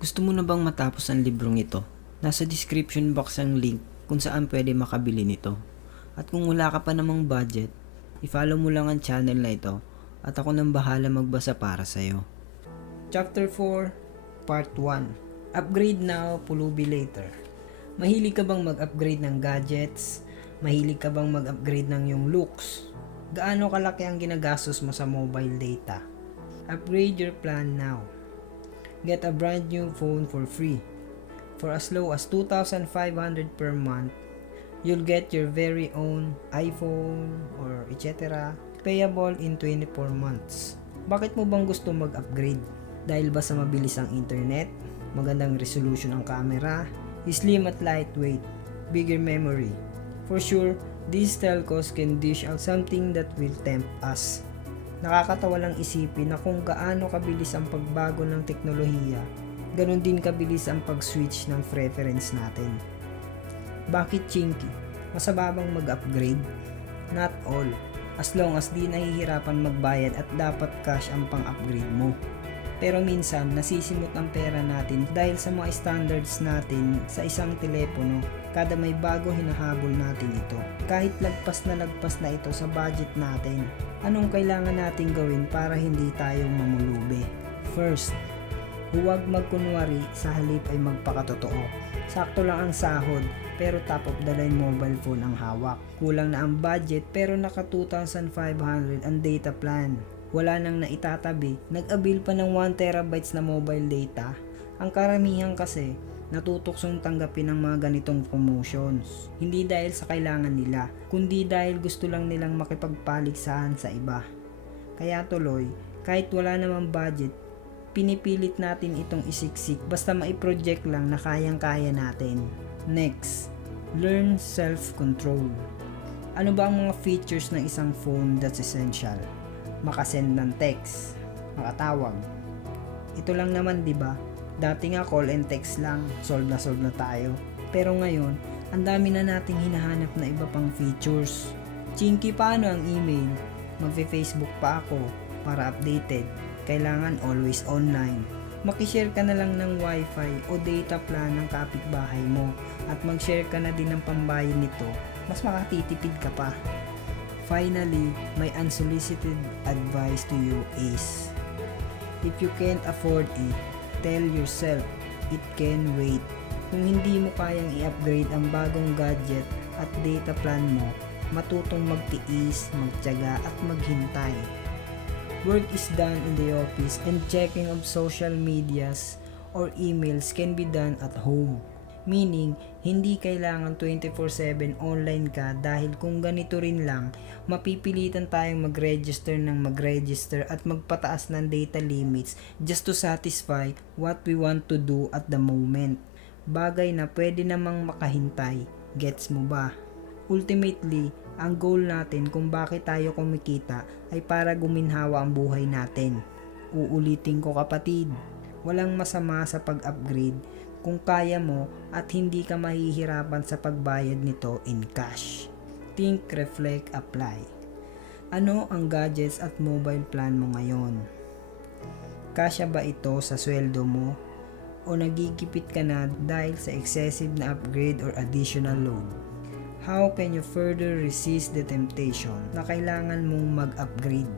Gusto mo na bang matapos ang librong ito? Nasa description box ang link kung saan pwede makabili nito. At kung wala ka pa namang budget, i-follow mo lang ang channel na ito at ako nang bahala magbasa para sa'yo. Chapter 4, Part 1. Upgrade now, pulubi later. Mahilig ka bang mag-upgrade ng gadgets? Mahilig ka bang mag-upgrade ng iyong looks? Gaano kalaki ang ginagastos mo sa mobile data? Upgrade your plan now. Get a brand new phone for free. For as low as 2,500 per month, you'll get your very own iPhone or etc. payable in 24 months. Bakit mo bang gusto mag-upgrade? Dahil ba sa mabilis ang internet, magandang resolution ang camera, slim at lightweight, bigger memory? For sure, these telcos can dish out something that will tempt us. Nakakatawa lang isipin na kung gaano kabilis ang pagbago ng teknolohiya, ganun din kabilis ang pag-switch ng preference natin. Bakit chinky? Masama bang mag-upgrade? Not all, as long as di nahihirapan magbayad at dapat cash ang pang-upgrade mo. Pero minsan, nasisimot ang pera natin dahil sa mga standards natin sa isang telepono, kada may bago hinahabol natin ito. Kahit lagpas na ito sa budget natin, anong kailangan nating gawin para hindi tayo mamulubi? First, huwag magkunwari sa halip ay magpakatotoo. Sakto lang ang sahod pero top of the line mobile phone ang hawak. Kulang na ang budget pero naka 2,500 ang data plan. Wala nang naitatabi, nag-avail pa ng 1TB na mobile data. Ang karamihan kasi natutuksong tanggapin ang mga ganitong promotions. Hindi dahil sa kailangan nila, kundi dahil gusto lang nilang makipagpaligsahan sa iba. Kaya tuloy, kahit wala namang budget, pinipilit natin itong isiksik basta maiproject lang na kayang-kaya natin. Next, learn self-control. Ano ba ang mga features ng isang phone that's essential? Makasend ng text, makatawag. Ito lang naman, 'di ba? Dati nga call and text lang, solve na tayo. Pero ngayon, ang dami na nating hinahanap na iba pang features. Chinky, paano ang email? Magfe-Facebook pa ako para updated. Kailangan always online. Makishare ka na lang ng wifi o data plan ng kapitbahay mo at mag-share ka na din ng pambayad nito. Mas makatitipid ka pa. Finally, my unsolicited advice to you is, if you can't afford it, tell yourself, it can wait. Kung hindi mo kayang i-upgrade ang bagong gadget at data plan mo, matutong magtiis, magtiyaga at maghintay. Work is done in the office and checking of social medias or emails can be done at home. Meaning, hindi kailangan 24/7 online ka dahil kung ganito rin lang, mapipilitan tayong mag-register at magpataas ng data limits just to satisfy what we want to do at the moment. Bagay na pwede namang makahintay. Gets mo ba? Ultimately, ang goal natin kung bakit tayo kumikita ay para guminhawa ang buhay natin. Uulitin ko kapatid, walang masama sa pag-upgrade kung kaya mo at hindi ka mahihirapan sa pagbayad nito in cash. Think, reflect, apply. Ano ang gadgets at mobile plan mo ngayon? Kasya ba ito sa sweldo mo? O nagigipit ka na dahil sa excessive na upgrade or additional load? How can you further resist the temptation na kailangan mong mag-upgrade?